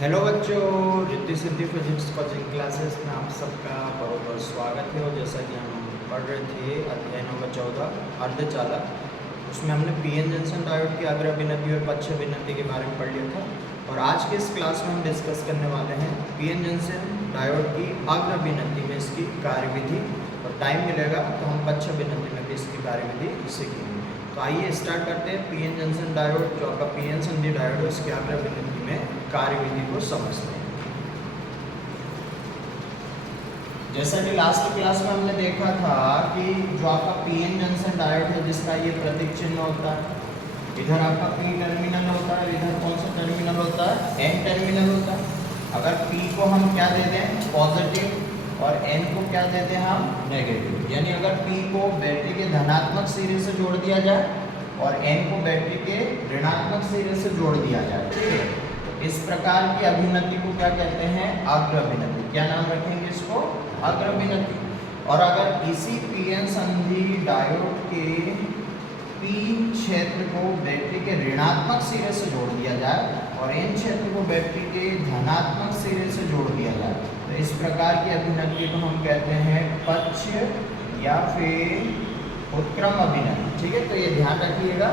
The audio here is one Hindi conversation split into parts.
हेलो बच्चों, Riddhi Siddhi physics coaching classes में आप सबका बहुत बहुत स्वागत है। और जैसा कि हम पढ़ रहे थे अध्याय नंबर 14 अर्धचालक, उसमें हमने पीएन जंक्शन डायोड की अग्र विनति और पश्च विनति के बारे में पढ़ लिया था। और आज के इस क्लास में हम डिस्कस करने वाले हैं पीएन जंक्शन डायोड की अग्र विनति में इसकी कार्यविधि, और टाइम मिलेगा तो हम पश्च विनति में भी इसकी कार्यविधि सीखेंगे। तो आइए स्टार्ट करते हैं पीएन जंक्शन डायोड, जो आपका पीएन संधि डायोड है उसकी अग्र विनति में कार्यविधि को समझते हैं। जैसा कि लास्ट क्लास में हमने देखा था कि जो आपका पीएन जंक्शन डायोड है जिसका ये प्रतीक चिन्ह होता है, इधर आपका पी टर्मिनल होता है, इधर कौन सा टर्मिनल होता है, एन टर्मिनल होता है। अगर पी को हम क्या दे दें, पॉजिटिव, और एन को क्या दे दें हम, नेगेटिव। यानी अगर पी को बैटरी के धनात्मक सिरे से जोड़ दिया जाए और एन को बैटरी के ऋणात्मक सिरे से जोड़ दिया जाए, ठीक है, तो इस प्रकार की अभिनति को क्या कहते हैं, अग्र विनति। क्या नाम रखेंगे इसको, अग्र विनति। और अगर इसी पीएन संधि डायोड के पी क्षेत्र को बैटरी के ऋणात्मक सिरे से जोड़ दिया जाए और एन क्षेत्र को बैटरी के धनात्मक सिरे से जोड़ दिया जाए, तो इस प्रकार की अभिनति को हम कहते हैं पक्ष या फिर उत्क्रम अभिनति। ठीक है, तो ये ध्यान रखिएगा,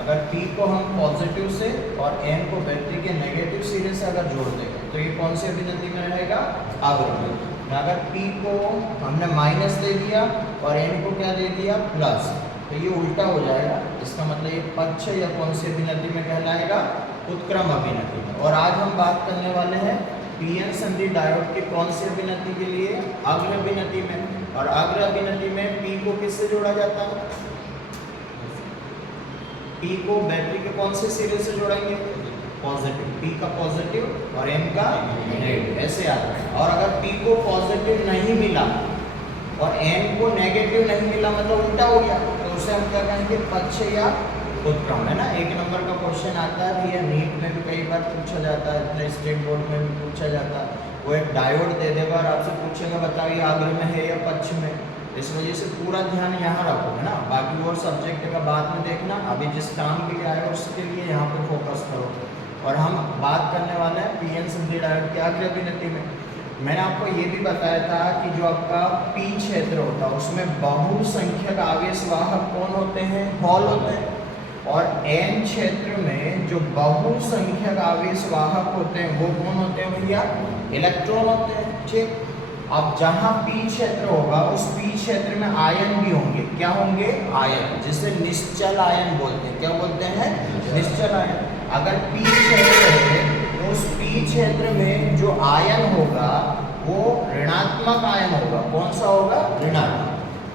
अगर P को हम पॉजिटिव से और N को बैटरी के नेगेटिव सिरे से अगर जोड़ देंगे तो ये कौन सी अभिनति में रहेगा, अग्र विनति। अगर P को हमने माइनस दे दिया और N को क्या दे दिया, प्लस, तो ये उल्टा हो जाएगा। इसका मतलब ये पक्ष या कौन सी अभिनति में कहलाएगा, उत्क्रम अभिनति में। और आज हम बात करने वाले हैं पीएन संधि डायोड की कौन सी अभिनति के लिए, अग्र विनति में। और अग्र अभिनति में P को किससे जोड़ा जाता है, P को बैटरी के कौन से सिरे से जोड़ेंगे, पॉजिटिव, P का पॉजिटिव और M का नेगेटिव, ऐसे आता है। और अगर P को पॉजिटिव नहीं मिला और M को नेगेटिव नहीं मिला, मतलब उल्टा हो गया, तो उसे हम क्या कहेंगे, पक्ष या उत्क्रम, है ना। एक नंबर का क्वेश्चन आता है, ये नीट में भी कई बार पूछा जाता है, अपने स्टेट बोर्ड में भी पूछा जाता है। वो एक डायोड दे देगा और आपसे पूछेगा बताइए अग्र में है या पक्ष में। इस वजह से पूरा ध्यान यहाँ रखो, है ना। बाकी और सब्जेक्ट का बाद में देखना, अभी जिस काम के लिए आए उसके लिए यहाँ पर फोकस करो। और हम बात करने वाले हैं पीएन संधि डायोड की अग्र विनति में। मैंने आपको ये भी बताया था कि जो आपका पी क्षेत्र होता है उसमें बहुसंख्यक आवेश वाहक कौन होते हैं, हॉल होते हैं। और एन क्षेत्र में जो बहुसंख्यक आवेश वाहक होते हैं वो कौन होते हैं भैया, इलेक्ट्रॉन होते हैं। ठीक, अब जहाँ पी क्षेत्र होगा उस पी क्षेत्र में आयन भी होंगे। क्या होंगे, आयन, जिसे निश्चल आयन बोलते हैं। क्या बोलते हैं, निश्चल आयन। अगर पी क्षेत्र है तो उस पी क्षेत्र में जो आयन होगा वो ऋणात्मक आयन होगा। कौन सा होगा, ऋणात्मक।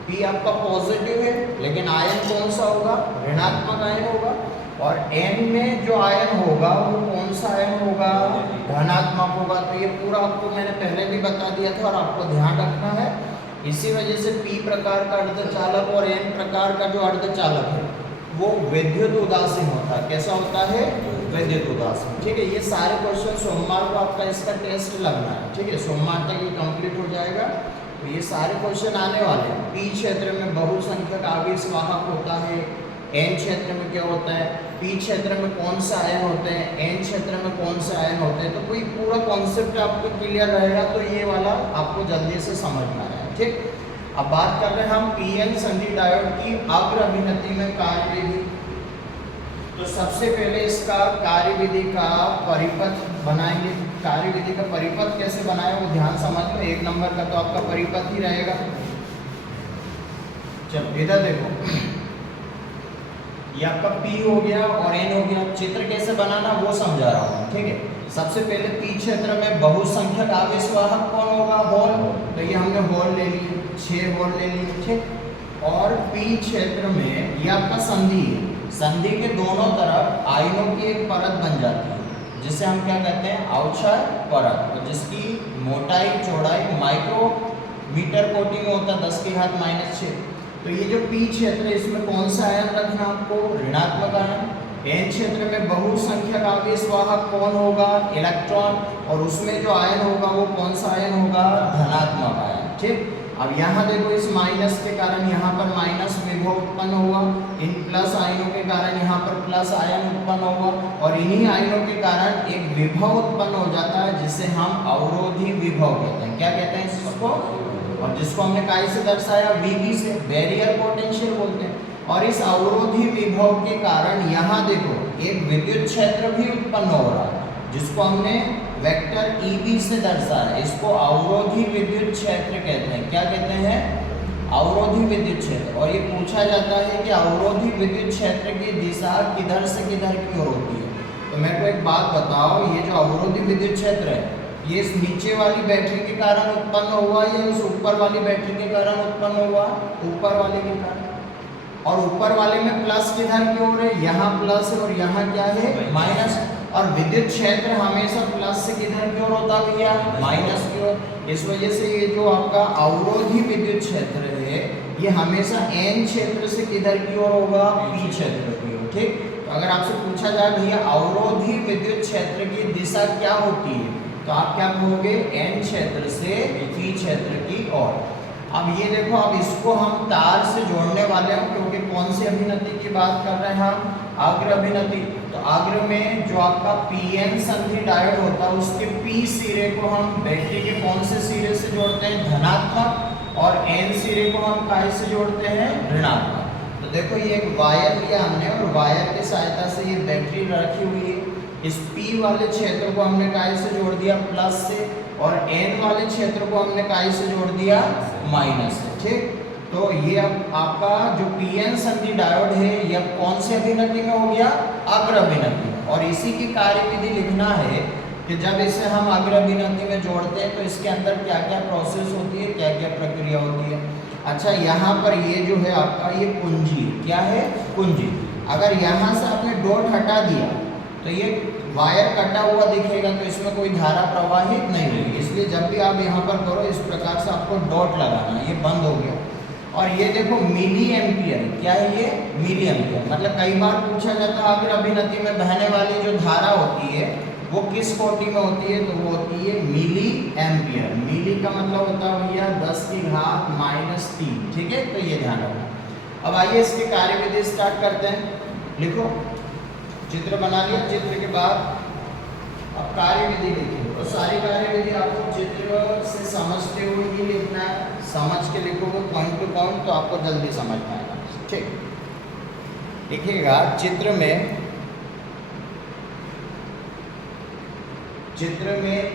P आपका पॉजिटिव है लेकिन आयन कौन सा होगा, ऋणात्मक आयन होगा। और N में जो आयन होगा वो कौन सा आयन होगा, धनात्मक होगा। तो ये पूरा आपको मैंने पहले भी बता दिया था और आपको ध्यान रखना है। इसी वजह से P प्रकार का अर्धचालक और N प्रकार का जो अर्धचालक है वो विद्युत उदासीन होता है। कैसा होता है, विद्युत उदासीन। ठीक है, ये सारे क्वेश्चन सोमवार को आपका इसका टेस्ट लगना है। ठीक है, सोमवार तक ये कंप्लीट हो जाएगा। तो ये सारे क्वेश्चन आने वाले हैं। पी क्षेत्र में बहुसंख्यक आवेश वाहक होता है, एन क्षेत्र में क्या होता है, पी क्षेत्र में कौन से आयन होते हैं, एन क्षेत्र में कौन से आयन होते हैं। तो कोई पूरा कॉन्सेप्ट आपको क्लियर रहेगा तो ये वाला आपको जल्दी से समझ में आएगा। ठीक, अब बात कर रहे हैं हम पीएन संधि डायोड की अग्र अभिनति में कार्यविधि। तो सबसे पहले इसका कार्यविधि का परिपथ बनाएंगे। कार्यविधि का परिपथ कैसे बनाए वो ध्यान समझ लो। एक नंबर का तो आपका परिपथ ही रहेगा। चलो इधर देखो, ये आपका P हो गया और N हो गया। चित्र कैसे बनाना वो समझा रहा हूँ। ठीक है, सबसे पहले P क्षेत्र में बहुसंख्यक आवेश वाहक कौन होगा, हॉल। तो ये हमने हॉल ले लिए, 6 हॉल ले लिए। ठीक, और P क्षेत्र में ये आपका संधि है। संधि के दोनों तरफ आयनों की एक परत बन जाती है जिसे हम क्या कहते हैं, आउटसाइड परत, तो जिसकी मोटाई चौड़ाई माइक्रोमीटर कोटि में होता है, 10⁻⁻⁶। तो ये जो P क्षेत्र है इसमें कौन सा आयन रखना आपको, ऋणात्मक आयन। N क्षेत्र में बहुसंख्यक आवेश वाहक कौन होगा, इलेक्ट्रॉन, और उसमें जो आयन होगा वो कौन सा आयन होगा, धनात्मक आयन। ठीक, अब यहाँ देखो इस माइनस के कारण यहाँ पर माइनस विभव उत्पन्न हुआ, इन प्लस आयनों के कारण यहाँ पर प्लस आयन उत्पन्न हुआ, और इन्हीं आयनों के कारण एक विभव उत्पन्न हो जाता है जिसे हम अवरोधी विभव कहते हैं। क्या कहते हैं इसको? और जिसको हमने काय से दर्शाया, VB से, बैरियर पोटेंशियल बोलते हैं। और इस अवरोधी विभव के कारण यहाँ देखो एक विद्युत क्षेत्र भी उत्पन्न हो रहा है जिसको हमने वेक्टर EB से दर्शाया। इसको अवरोधी विद्युत क्षेत्र कहते हैं। क्या कहते हैं? अवरोधी विद्युत क्षेत्र। और ये पूछा जाता है कि अवरोधी विद्युत क्षेत्र की दिशा किधर से किधर की ओर होती है। तो मेरे को एक बात बताओ, ये जो अवरोधी विद्युत क्षेत्र है ये इस नीचे वाली बैटरी के कारण उत्पन्न हुआ या इस ऊपर वाली बैटरी के कारण उत्पन्न हुआ? ऊपर वाले के कारण। और ऊपर वाले में प्लस किधर की ओर है? यहाँ प्लस है और यहाँ क्या है? माइनस। और विद्युत क्षेत्र हमेशा प्लस से किधर की ओर होता भैया? माइनस की ओर। इस वजह से ये जो आपका अवरोधी विद्युत क्षेत्र है ये हमेशा N क्षेत्र से किधर की ओर होगा? P क्षेत्र की ओर। ठीक, तो अगर आपसे पूछा जाए भैया अवरोधी विद्युत क्षेत्र की दिशा क्या होती है तो आप क्या कहोगे? N क्षेत्र से P क्षेत्र की ओर। अब ये देखो, अब इसको हम तार से जोड़ने वाले हैं क्योंकि कौन सी अभिनति की बात कर रहे हैं हम? अग्र अभिनति। तो अग्र में जो आपका PN संधि डायोड होता है उसके P सिरे को हम बैटरी के कौन से सिरे से जोड़ते हैं? धनात्मक। और N सिरे को हम काय से जोड़ते हैं? ऋणात्मक। तो देखो ये एक वायर लिया हमने और वायर की सहायता से ये बैटरी रखी हुई है। इस P वाले क्षेत्र को हमने काय से जोड़ दिया? प्लस से। और N वाले क्षेत्र को हमने काय से जोड़ दिया? माइनस से। ठीक, तो ये अब आपका जो PN संधि डायोड है ये कौन से अभिनति में हो गया? अग्र अभिनति में। और इसी की कार्यविधि लिखना है कि जब इसे हम अग्र अभिनति में जोड़ते हैं तो इसके अंदर क्या क्या प्रोसेस होती है, क्या क्या प्रक्रिया होती है। अच्छा, यहाँ पर ये जो है आपका ये कुंजी, क्या है? कुंजी। अगर यहाँ से आपने डॉट हटा दिया तो ये वायर कटा हुआ दिखेगा तो इसमें कोई धारा प्रवाहित नहीं होगी। इसलिए जब भी आप यहाँ पर करो इस प्रकार से आपको डॉट लगाना। ये बंद हो गया। और ये देखो मिली एम्पियर, क्या है ये? Milliampere. मतलब कई बार पूछा जाता है अग्र अभिनति में बहने वाली जो धारा होती है वो किस कोटि में होती है? तो वो होती है मिली एम्पियर। मिली का मतलब होता है भैया 10 की घात -3। ठीक है, तो ये ध्यान रखना। अब आइए इसकी कार्यविधि स्टार्ट करते हैं। लिखो, चित्र बना लिया। चित्र के बाद अब कार्यविधि लिखिए। तो सारी कार्यविधि आपको चित्र से समझते हुए ही लिखना है। समझ के लिखोगे पॉइंट टू पॉइंट तो आपको जल्दी समझ में आएगा। ठीक, लिखिएगा चित्र में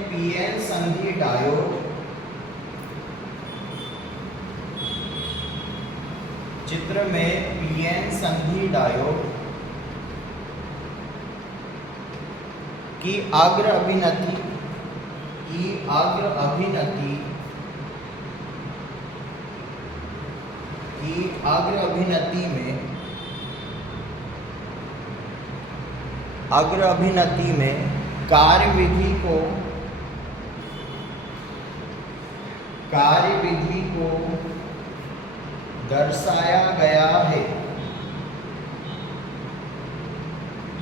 PN संधि डायोड, चित्र में PN संधि डायोड की अग्र अभिनति में कार्यविधि को दर्शाया गया है।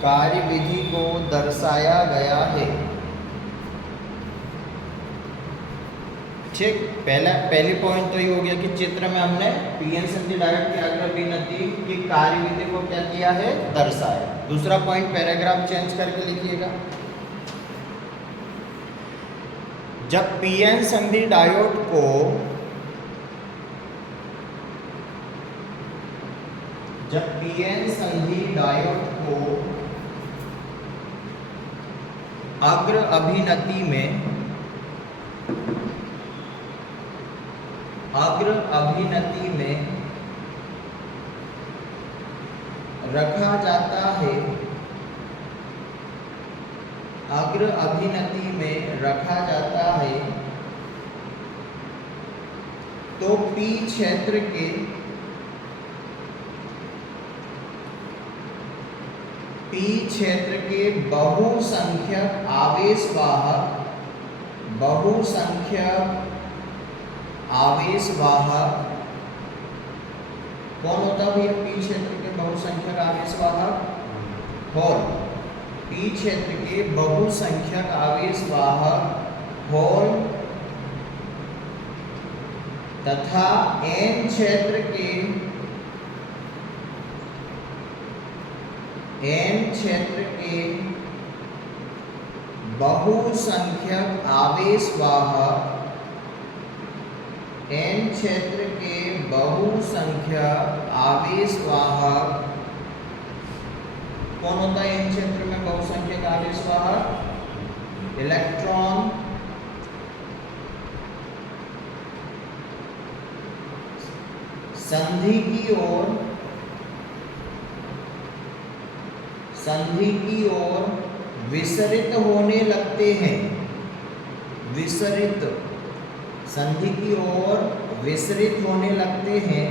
कार्यविधि को दर्शाया गया है। ठीक, पहली पॉइंट तो ये हो गया कि चित्र में हमने PN संधि डायोड की अग्र अभिनति की कार्यविधि को क्या किया है? दर्शाया। दूसरा पॉइंट पैराग्राफ चेंज करके लिखिएगा। जब PN संधि डायोड को अग्र अभिनति में रखा जाता है, अग्र अभिनति में रखा जाता है तो P क्षेत्र के बहुसंख्यक आवेशवाहक कौन होता है भैया? P क्षेत्र के बहुसंख्यक आवेशवाहक होल। P क्षेत्र के बहुसंख्यक आवेशवाहक होल तथा n क्षेत्र के बहुसंख्यक आवेशवाहक n क्षेत्र के बहुसंख्यक आवेशवाहक कौन होता है n क्षेत्र में बहुसंख्यक आवेशवाहक? इलेक्ट्रॉन, संधि की ओर विसरित होने लगते हैं। विसरित, संधि की ओर विसरित होने लगते हैं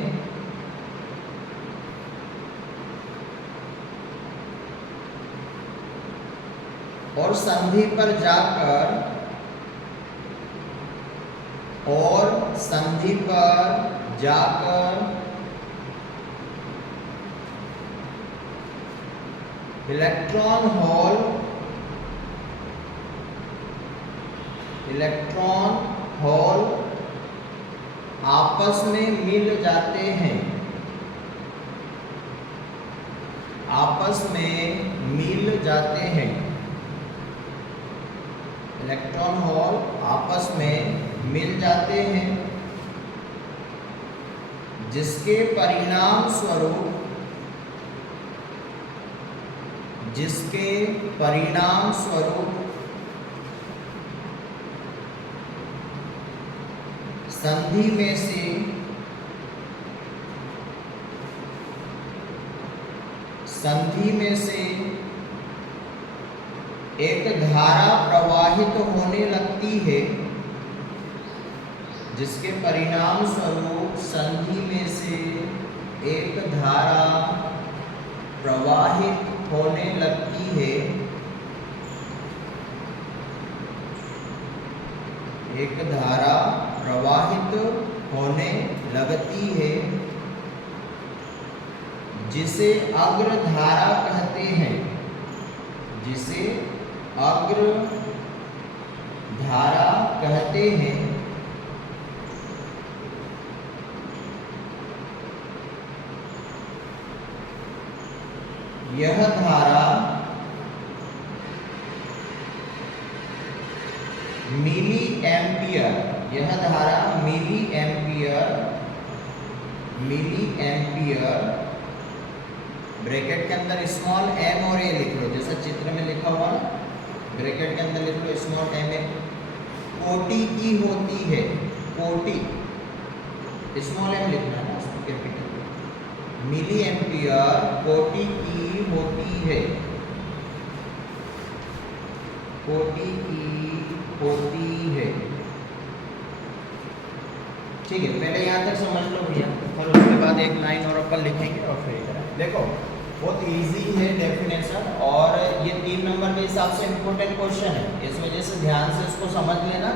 और संधि पर जाकर इलेक्ट्रॉन होल आपस में मिल जाते हैं। इलेक्ट्रॉन होल आपस में मिल जाते हैं, जिसके परिणाम स्वरूप संधि में से एक धारा प्रवाहित होने लगती है, जिसके परिणाम स्वरूप संधि में से एक धारा प्रवाहित होने लगती है। जिसे अग्रधारा कहते हैं। यह धारा मिली एम्पियर ब्रैकेट के अंदर स्मॉल m और a लिख लो, जैसा चित्र में लिखा हुआ ना, ब्रैकेट के अंदर लिख लो स्मॉल m a। कोटि की होती है, स्मॉल m लिखना है ना, उसको कैपिटल। मिली एम्पियर कोटि की होती है। ठीक है, पहले यहाँ तक समझ लो भैया, और उसके बाद एक लाइन और अपन लिखेंगे और फिर इधर देखो। बहुत इजी है डेफिनेशन, और ये 3 नंबर के हिसाब से इम्पोर्टेंट क्वेश्चन है, इस वजह से ध्यान से इसको समझ लेना।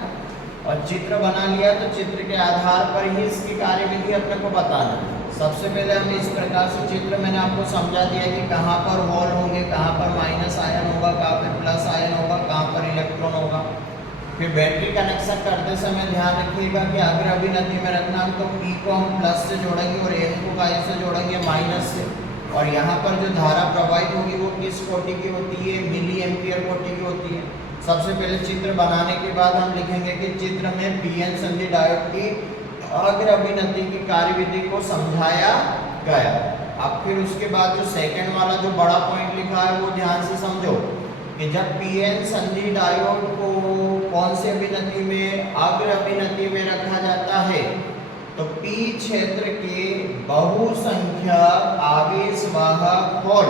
और चित्र बना लिया तो चित्र के आधार पर ही इसकी कार्यविधि अपने को बताना। सबसे पहले हमने इस प्रकार से चित्र मैंने आपको समझा दिया कि कहाँ पर होल होंगे, कहाँ पर माइनस आयन होगा, कहाँ पर प्लस आयन होगा, कहाँ पर इलेक्ट्रॉन होगा। फिर बैटरी कनेक्शन करते समय ध्यान रखिएगा कि अग्र अभिनति में रखना, तो P को हम प्लस से जोड़ेंगे और N को काय से जोड़ेंगे, माइनस से। और यहाँ पर जो धारा प्रवाहित होगी वो किस कोटि की होती है? मिली एम्पियर कोटि की होती है। सबसे पहले चित्र बनाने के बाद हम लिखेंगे कि चित्र में पीएन संधि डायोड की अग्र अभिनति की कार्यविधि को समझाया गया। अब फिर उसके बाद जो सेकंड वाला जो बड़ा पॉइंट लिखा है वो ध्यान से समझो कि जब पीएन संधि डायोड को कौन सी अभिनति में? अग्र अभिनति में रखा जाता है, तो पी क्षेत्र के बहुसंख्यक आवेशवाहक होल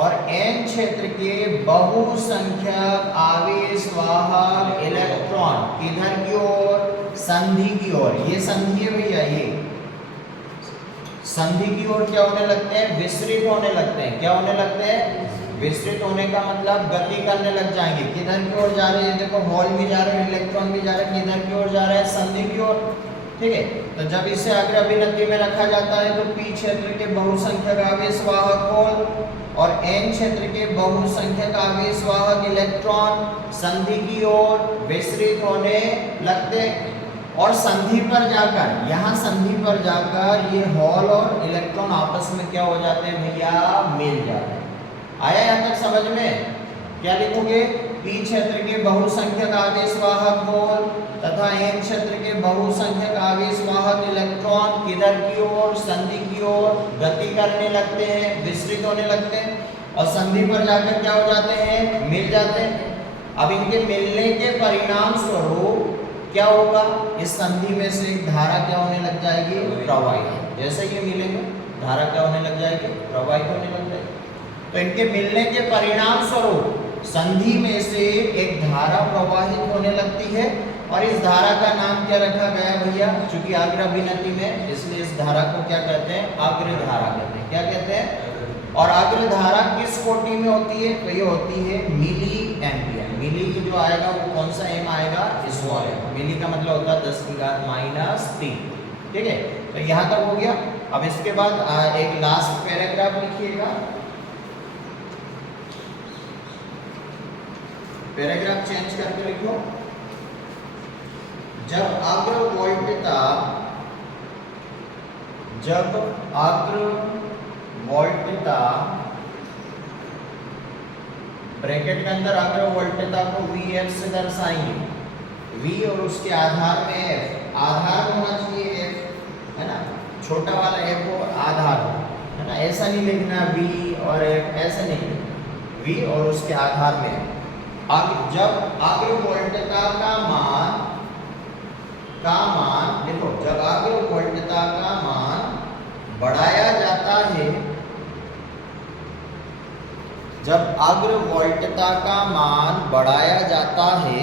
और एन क्षेत्र के बहुसंख्यक आवेशवाहक इलेक्ट्रॉन किधर की ओर? संधि की ओर। ये संधि है भैया, ये संधि की ओर क्या होने लगते हैं? विस्तृत होने लगते हैं। क्या होने लगते हैं? विस्तृत होने का मतलब गति करने लग जाएंगे। किधर की ओर जा रहे हैं? देखो होल भी जा रहे हैं, इलेक्ट्रॉन भी जा रहे हैं। किधर की ओर जा रहे हैं? संधि की ओर। ठीक है, तो जब इसे अग्र अभिनति में रखा जाता है तो पी क्षेत्र के बहुसंख्यक आवेशवाहक होल और एन क्षेत्र के बहुसंख्यक आवेशवाहक इलेक्ट्रॉन संधि की ओर विस्तृत होने लगते और संधि पर जाकर, यहाँ संधि पर जाकर ये हॉल और इलेक्ट्रॉन आपस में क्या हो जाते हैं भैया, मिल जाते हैं। आया यहाँ तक समझ में? क्या लिखोगे, पी क्षेत्र के बहुसंख्यक आवेश वाहक होल तथा एन क्षेत्र के बहुसंख्यक आवेश वाहक इलेक्ट्रॉन किधर की ओर, संधि की ओर गति करने लगते हैं, विस्तृत होने लगते हैं और संधि पर जाकर क्या हो जाते हैं, मिल जाते हैं। अब इनके मिलने के परिणाम स्वरूप क्या होगा, इस संधि में से एक धारा क्या होने लग जाएगी, प्रवाहित। जैसे ये मिलेंगे धारा क्या होने लग जाएगी, प्रवाहित होने लग जाएगी। तो इनके मिलने के परिणाम स्वरूप संधि में से एक धारा प्रवाहित होने लगती है और इस धारा का नाम क्या रखा गया भैया, चूंकि अग्र अभिनति में, इसलिए इस धारा को क्या कहते हैं, अग्र धारा कहते हैं। क्या कहते हैं? और अग्र धारा किस कोटि में होती है, तो ये होती है मिली एम्पियर। मिली की जो आएगा वो कौन सा एम आएगा, स्मॉल एम। मिली का मतलब होता है 10⁻³ ठीक है। तो यहाँ तक हो गया। अब इसके बाद एक लास्ट पैराग्राफ लिखिएगा, पैराग्राफ चेंज करके लिखो। जब अग्रवोल्टता ब्रैकेट के अंदर अग्रवोल्टता को Vf से दर्शाएंगे। V और उसके आधार में F, आधार होना चाहिए F है ना, छोटा वाला F और आधार है ना, ऐसा नहीं लिखना V और F, ऐसा नहीं, V और उसके आधार में। जब अग्रवोल्टता का मान देखो, जब अग्रवोल्टता का मान बढ़ाया जाता है, जब अग्रवोल्टता का मान बढ़ाया जाता है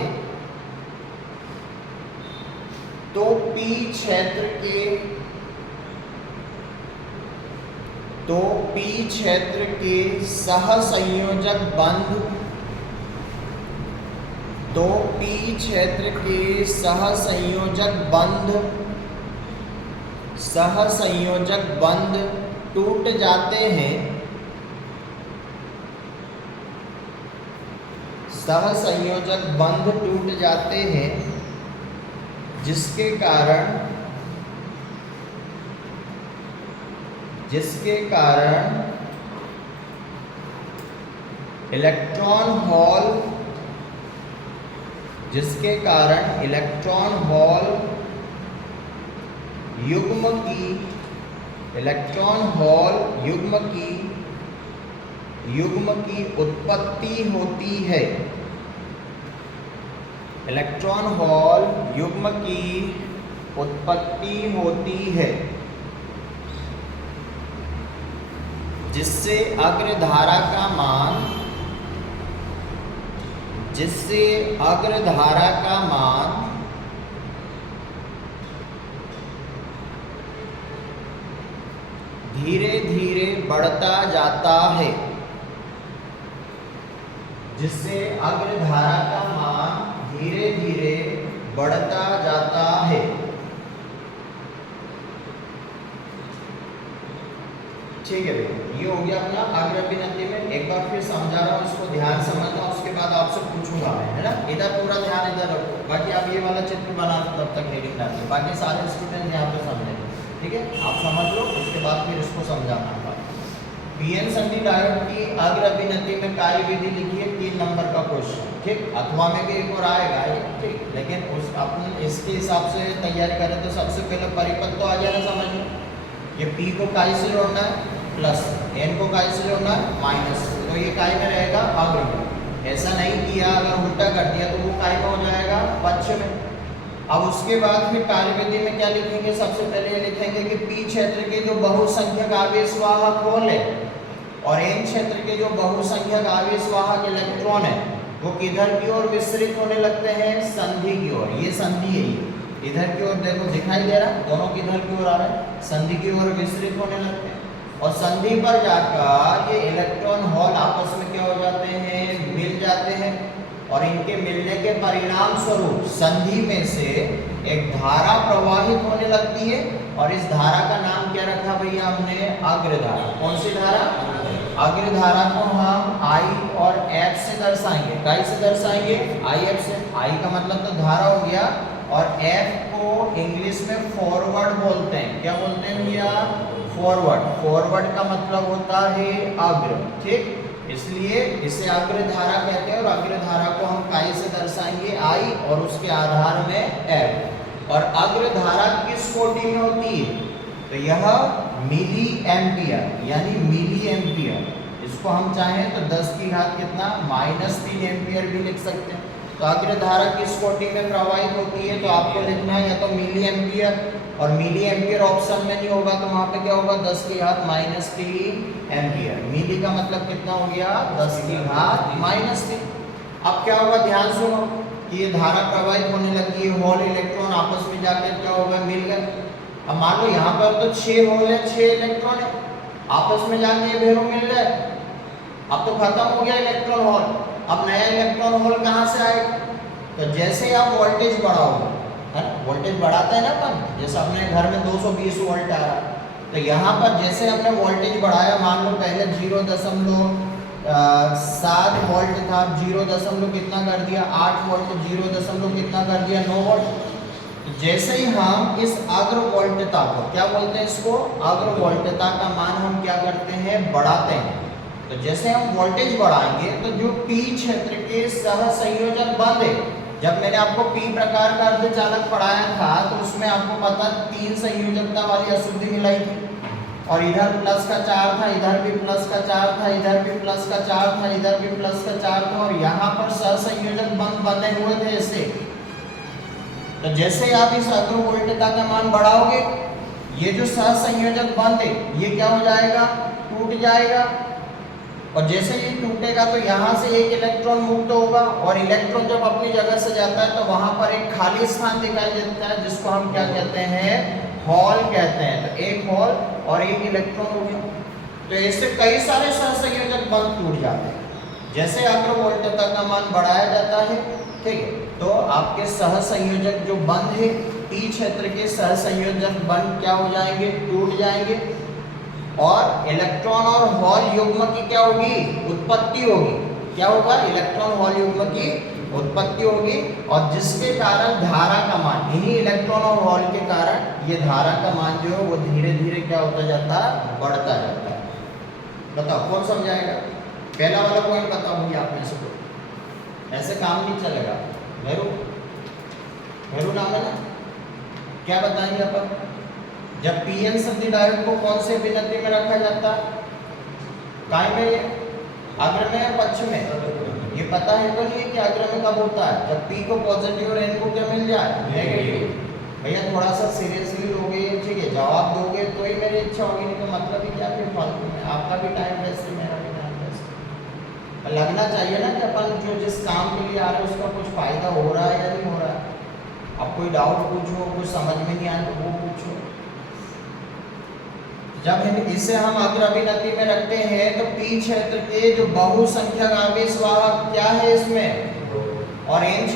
तो P क्षेत्र के सहसंयोजक बंध, तो P क्षेत्र के सहसंयोजक बंध टूट जाते हैं, सहसंयोजक बंध टूट जाते हैं, जिसके कारण इलेक्ट्रॉन हॉल युग्म की उत्पत्ति होती है। इलेक्ट्रॉन हॉल युग्म की उत्पत्ति होती है, जिससे अग्रधारा का मान धीरे धीरे बढ़ता जाता है, जिससे अग्रधारा का मान धीरे धीरे बढ़ता जाता है। ठीक है भैया, ये हो गया अपना अग्रभिनति में। एक बार फिर समझा रहा हूँ, इसको ध्यान समझना, उसके बाद आपसे पूछूंगा मैं, है ना। इधर पूरा ध्यान इधर रखो, बाकी आप ये वाला चित्र बना लो, तब तक हेडिंग डाल दो, बाकी सारे स्टूडेंट यहाँ पे समझेंगे। ठीक है, आप समझ लो, उसके बाद फिर इसको समझाना होगा। पीएन संधि डायोड की अग्रभिनति में कार्य विधि लिखिए, 3 नंबर का क्वेश्चन। ठीक, अथवा में भी एक और आएगा ये, ठीक, लेकिन उस अपन इसके हिसाब से तैयारी करें तो सबसे पहले परिपथ तो आ जाएगा समझ में। ये P को काई से जोड़ना है प्लस, N को काई से जोड़ना है माइनस, तो ये काई में रहेगा अग्र में। ऐसा नहीं किया, अगर उल्टा कर दिया तो वो काई में हो जाएगा पक्ष में। अब उसके बाद फिर कार्यविधि में क्या लिखेंगे, सबसे पहले लिखेंगे कि P क्षेत्र के जो बहुसंख्यक आवेश वाहक होल है और N क्षेत्र के जो बहुसंख्यक आवेश वाहक इलेक्ट्रॉन है वो किधर की ओर विस्तृत होने लगते हैं, संधि की ओर। ये संधि है, ये इधर की ओर देखो दिखाई दे रहा है, दोनों किधर की ओर आ रहा है, संधि की ओर विस्तृत होने लगते हैं। और संधि पर जाकर ये इलेक्ट्रॉन हॉल आपस में क्या हो जाते हैं, मिल जाते हैं, और इनके मिलने के परिणाम स्वरूप संधि में से एक धारा प्रवाहित होने लगती है, और इस धारा का नाम क्या रखा भैया हमने, अग्रधारा। कौन सी धारा, अग्रधारा को हम I और F से दर्शाएंगे। किस से दर्शाएंगे, IF से। I का मतलब तो धारा हो गया, और F को इंग्लिश में फॉरवर्ड बोलते हैं। क्या बोलते हैं भैया? फॉरवर्ड। फॉरवर्ड का मतलब होता है अग्र, ठीक, इसलिए इसे अग्र धारा कहते हैं। और अग्र धारा को हम काई से दर्शाएंगे I, और उसके आधार में F। और अग्र धारा किस कोटि में होती है? तो यह मिली एम्पियर, यानी मिली एम्पियर। इसको हम चाहें तो 10 की घात कितना -3 एम्पियर भी लिख सकते हैं। तो अग्र धारा किस कोटि में प्रवाहित होती है? तो आपको लिखना है या तो मिली एम्पियर, और मिली एम्पियर ऑप्शन में नहीं होगा तो वहां पे क्या होगा? 10 की घात -3 एम्पियर। मिली का मतलब कितना हो गया? 10 की घात -3। अब क्या होगा? ध्यान सुनो कि ये धारा प्रवाहित होने लगी है, होल इलेक्ट्रॉन आपस में जाकर क्या होगा? मिल गए। अब मान लो यहाँ पर तो 6 होल है, 6 इलेक्ट्रॉन है, आपस में जाके ये भेरू मिल गए। अब तो खत्म हो गया इलेक्ट्रॉन होल। अब नया इलेक्ट्रॉन होल कहाँ से आएगा? तो जैसे ही आप वोल्टेज बढ़ाओगे, है ना, वोल्टेज बढ़ाते हैं ना अपन, जैसे अपने घर में 220 वोल्ट आ रहा, तो यहाँ पर जैसे हमने वोल्टेज बढ़ाया, मान लो पहले 0.7 वोल्ट था, 0. कितना कर दिया? 8 वोल्ट, 0. कितना कर दिया? 9 वोल्ट। जैसे ही हम इस अग्र वोल्टता को, क्या बोलते हैं इसको? अग्र वोल्टता का मान हम क्या करते हैं? बढ़ाते हैं। तो जैसे हम वोल्टेज बढ़ाएंगे तो जो पी क्षेत्र के सहसंयोजक बंध है, जब मैंने आपको पी प्रकार का अर्धचालक पढ़ाया था तो उसमें आपको पता 3 संयोजकता वाली अशुद्धि मिलाई थी, और इधर प्लस का 4 था, इधर भी प्लस का 4 था, इधर भी प्लस का 4 था, इधर भी प्लस का 4 था, और यहाँ पर सहसंयोजक बंध बने हुए थे ऐसे। तो जैसे आप इस अग्र वोल्टता का मान बढ़ाओगे, ये जो सहसंयोजक बंध है ये क्या हो जाएगा? टूट जाएगा। और जैसे ये टूटेगा तो यहाँ से एक इलेक्ट्रॉन मुक्त होगा, और इलेक्ट्रॉन जब अपनी जगह से जाता है तो वहां पर एक खाली स्थान दिखाई देता है, जिसको हम क्या कहते हैं? हॉल कहते हैं। तो एक हॉल और एक इलेक्ट्रॉन हो गया। तो ऐसे कई सारे सहसंयोजक बंध टूट जाते हैं जैसे अग्र वोल्टता का मान बढ़ाया जाता है, ठीक है। तो आपके सहसंयोजक जो बंध है, पी क्षेत्र के सहसंयोजक बंध क्या हो जाएंगे? टूट जाएंगे, और इलेक्ट्रॉन और हॉल युग्म की क्या होगी? उत्पत्ति होगी। क्या होगा? इलेक्ट्रॉन हॉल युग्म की उत्पत्ति होगी, और जिसके कारण धारा का मान, इन्हीं इलेक्ट्रॉन और हॉल के कारण ये धारा का मान जो है वो धीरे धीरे क्या होता जाता है? बढ़ता जाता है। बताओ कौन समझाएगा? पहला वाला पॉइंट बताओ भैया आप में से कोई। ऐसे काम नहीं चलेगा। भैरू नाम है ना, क्या बताएंगे अपन? जब पीएन सदी डायोड को कौन से विनती में रखा जाता है? काय में? अग्र में या पक्ष में? ये पता है तो नहीं कि अग्र में कब होता है? जब पी को पॉजिटिव और एन को क्या मिल जाए? नेगेटिव। भैया थोड़ा सा सीरियसली लोगे, ठीक है, जवाब दोगे तो ही मेरी इच्छा होगी, नहीं तो मतलब ही क्या फिर फालतू में आपका भी टाइम वेस्ट है, मेरा भी टाइम वेस्ट। लगना चाहिए ना कि अपन जो जिस काम के लिए आ रहे हैं उसका कुछ फायदा हो रहा है या नहीं हो रहा है। अब कोई डाउट पूछो, कुछ समझ में नहीं आए तो वो पूछो। जब इसे हम अग्र अभिनति में रखते हैं तो पी क्षेत्र के जो बहुसंख्यक आवेश वाहक क्या है इसमें, और एन